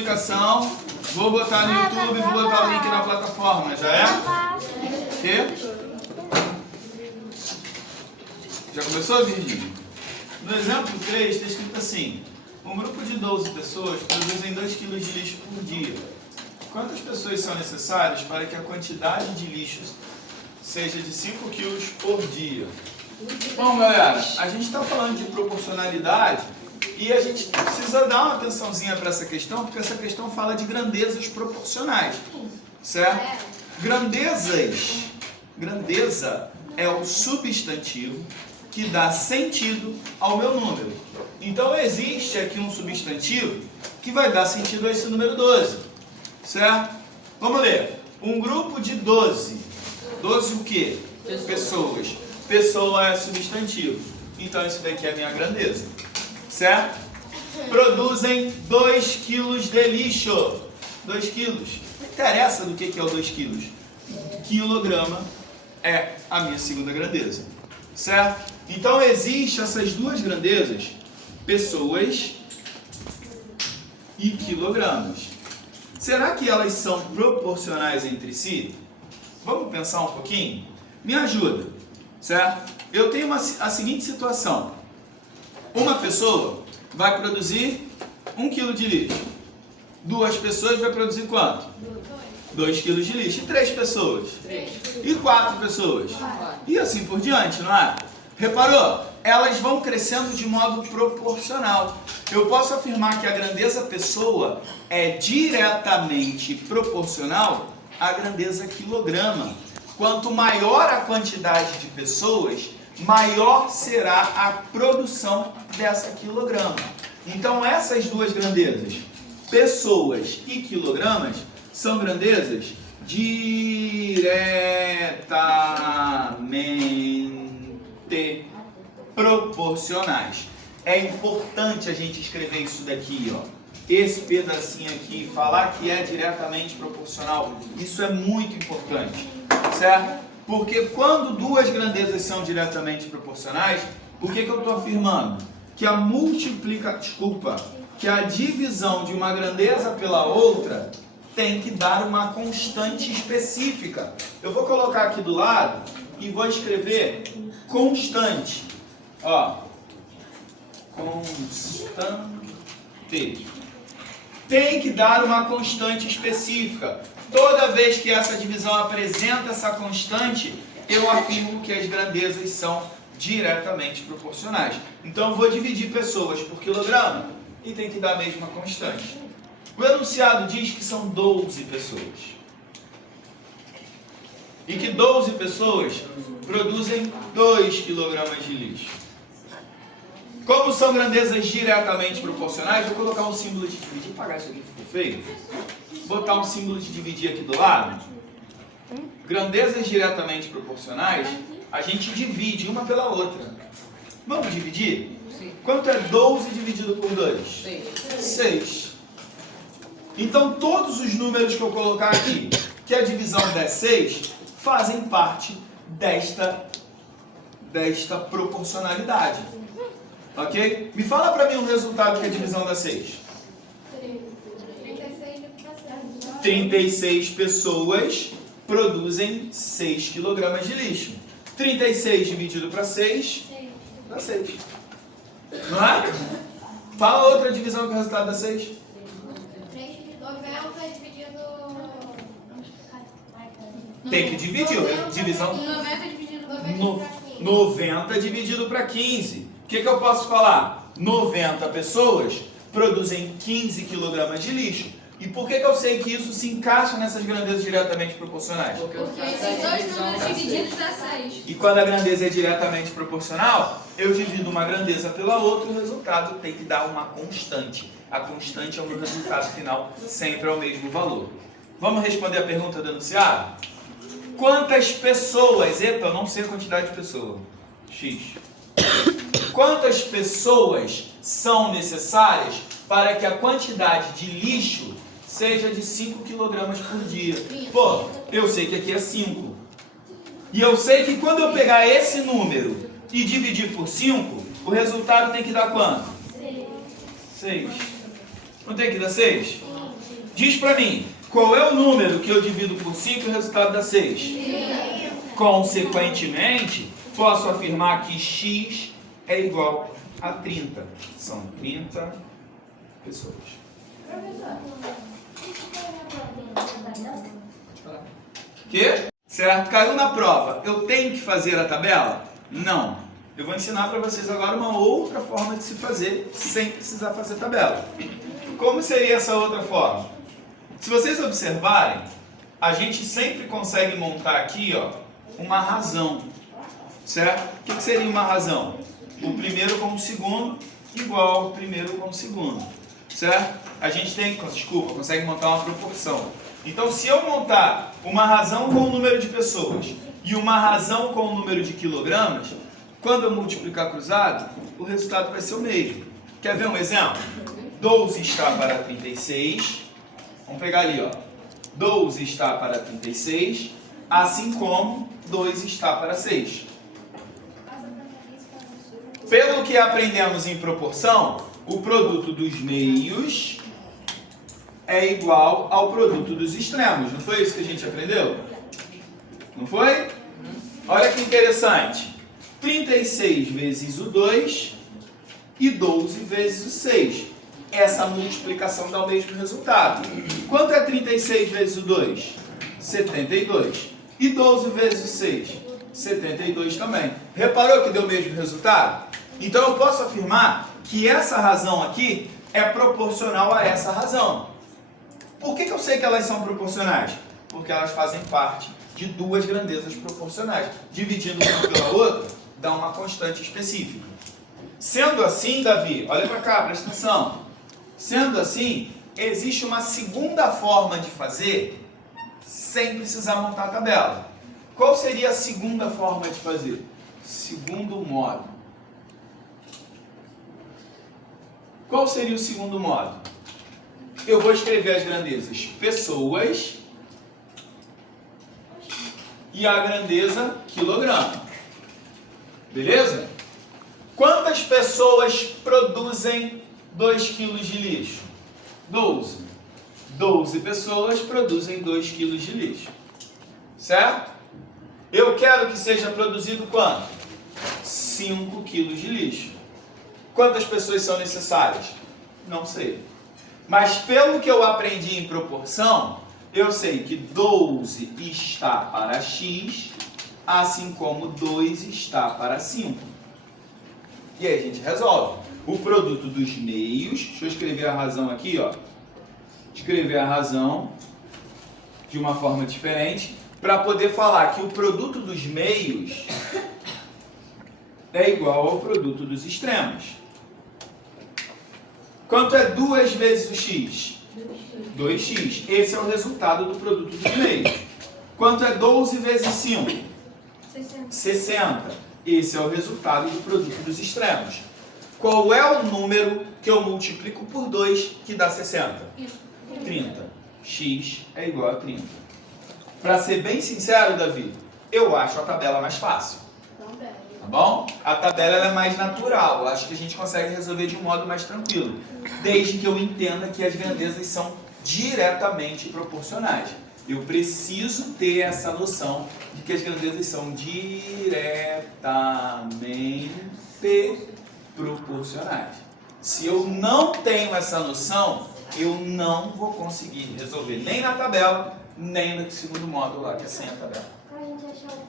explicação. Vou botar no YouTube e vou botar o link na plataforma. Já é? O quê? Já começou, Virgínia? No exemplo 3 está escrito assim: um grupo de 12 pessoas produzem 2 kg de lixo por dia. Quantas pessoas são necessárias para que a quantidade de lixo seja de 5 kg por dia? Bom, galera, a gente está falando de proporcionalidade e a gente precisa dar uma atençãozinha para essa questão, porque essa questão fala de grandezas proporcionais, certo? Grandeza é o substantivo que dá sentido ao meu número. Então existe aqui um substantivo que vai dar sentido a esse número 12, certo? Vamos ler. Um grupo de 12. 12 o quê? Pessoas. Pessoa é substantivo. Então isso daqui é a minha grandeza, certo? Produzem 2 quilos de lixo. 2 quilos. Não interessa do que é o 2 quilos. Quilograma é a minha segunda grandeza, certo? Então existem essas duas grandezas, pessoas e quilogramas. Será que elas são proporcionais entre si? Vamos pensar um pouquinho? Me ajuda, certo? Eu tenho a seguinte situação. Uma pessoa vai produzir 1 kg de lixo. 2 pessoas vai produzir quanto? 2 kg de lixo. E 3 pessoas? 3. E 4 pessoas? 4. E assim por diante, não é? Reparou? Elas vão crescendo de modo proporcional. Eu posso afirmar que a grandeza pessoa é diretamente proporcional à grandeza quilograma. Quanto maior a quantidade de pessoas, maior será a produção dessa quilograma. Então essas duas grandezas, pessoas e quilogramas, são grandezas diretamente proporcionais. É importante a gente escrever isso daqui, ó. Esse pedacinho aqui, falar que é diretamente proporcional, isso é muito importante, certo? Porque quando duas grandezas são diretamente proporcionais, o que eu estou afirmando? Que a que a divisão de uma grandeza pela outra tem que dar uma constante específica. Eu vou colocar aqui do lado e vou escrever constante. Ó, constante. Tem que dar uma constante específica. Toda vez que essa divisão apresenta essa constante, eu afirmo que as grandezas são diretamente proporcionais. Então eu vou dividir pessoas por quilograma e tem que dar a mesma constante. O enunciado diz que são 12 pessoas. E que 12 pessoas produzem 2 kg de lixo. Como são grandezas diretamente proporcionais, vou colocar um símbolo de dividir. Apagar isso aqui, ficou feio. Botar um símbolo de dividir aqui do lado. Grandezas diretamente proporcionais, a gente divide uma pela outra. Vamos dividir? Sim. Quanto é 12 dividido por 2? 6. Então todos os números que eu colocar aqui, que a divisão der 6, fazem parte desta proporcionalidade. Ok? Me fala para mim o resultado que a divisão dá 6. 36 pessoas produzem 6 kg de lixo. 36 dividido para 6 dá 6. Não é? Fala outra divisão que o resultado dá 6. 90 dividido... Tem que dividir. Divisão 90 dividido para 15. 90 dividido para 15. O que eu posso falar? 90 pessoas produzem 15 kg de lixo. E por que eu sei que isso se encaixa nessas grandezas diretamente proporcionais? Porque esses dois números divididos dá 6. E quando a grandeza é diretamente proporcional, eu divido uma grandeza pela outra e o resultado tem que dar uma constante. A constante é o meu resultado final, sempre é o mesmo valor. Vamos responder a pergunta do enunciado? Quantas pessoas, epa, eu não sei a quantidade de pessoas, X. Quantas pessoas são necessárias para que a quantidade de lixo seja de 5 kg por dia? Pô, eu sei que aqui é 5. E eu sei que quando eu pegar esse número e dividir por 5, o resultado tem que dar quanto? 6. Não tem que dar 6? Diz pra mim, qual é o número que eu divido por 5 e o resultado dá 6? Consequentemente, posso afirmar que x é igual a 30. São 30 pessoas. Que? Certo? Caiu na prova. Eu tenho que fazer a tabela? Não. Eu vou ensinar para vocês agora uma outra forma de se fazer sem precisar fazer tabela. Como seria essa outra forma? Se vocês observarem, a gente sempre consegue montar aqui, ó, uma razão. Certo? O que seria uma razão? O primeiro com o segundo igual ao primeiro com o segundo. Certo? A gente tem, consegue montar uma proporção. Então, se eu montar uma razão com o número de pessoas e uma razão com o número de quilogramas, quando eu multiplicar cruzado, o resultado vai ser o mesmo. Quer ver um exemplo? 12 está para 36. Vamos pegar ali, ó. 12 está para 36, assim como 2 está para 6. Pelo que aprendemos em proporção, o produto dos meios é igual ao produto dos extremos. Não foi isso que a gente aprendeu? Não foi? Olha que interessante. 36 vezes o 2 e 12 vezes o 6. Essa multiplicação dá o mesmo resultado. Quanto é 36 vezes o 2? 72. E 12 vezes o 6? 72 também. Reparou que deu o mesmo resultado? Então eu posso afirmar que essa razão aqui é proporcional a essa razão. Por que eu sei que elas são proporcionais? Porque elas fazem parte de duas grandezas proporcionais. Dividindo uma pela outra, dá uma constante específica. Sendo assim, Davi, olha para cá, presta atenção. Sendo assim, existe uma segunda forma de fazer sem precisar montar a tabela. Qual seria a segunda forma de fazer? Segundo modo. Qual seria o segundo modo? Eu vou escrever as grandezas pessoas e a grandeza quilograma. Beleza? Quantas pessoas produzem 2 kg de lixo? 12. 12 pessoas produzem 2 kg de lixo. Certo? Eu quero que seja produzido quanto? 5 kg de lixo. Quantas pessoas são necessárias? Não sei. Mas pelo que eu aprendi em proporção, eu sei que 12 está para x, assim como 2 está para 5. E aí a gente resolve. O produto dos meios, deixa eu escrever a razão aqui, ó. Escrever a razão de uma forma diferente, para poder falar que o produto dos meios é igual ao produto dos extremos. Quanto é 2 vezes o x? 2x. Esse é o resultado do produto dos meios. Quanto é 12 vezes 5? 60. Esse é o resultado do produto dos extremos. Qual é o número que eu multiplico por 2 que dá 60? 30. X é igual a 30. Para ser bem sincero, Davi, eu acho a tabela mais fácil. Tá bom? A tabela ela é mais natural. Eu acho que a gente consegue resolver de um modo mais tranquilo. Desde que eu entenda que as grandezas são diretamente proporcionais. Eu preciso ter essa noção de que as grandezas são diretamente proporcionais. Se eu não tenho essa noção, eu não vou conseguir resolver nem na tabela, nem no segundo módulo lá, que é sem a tabela. Pra gente achar o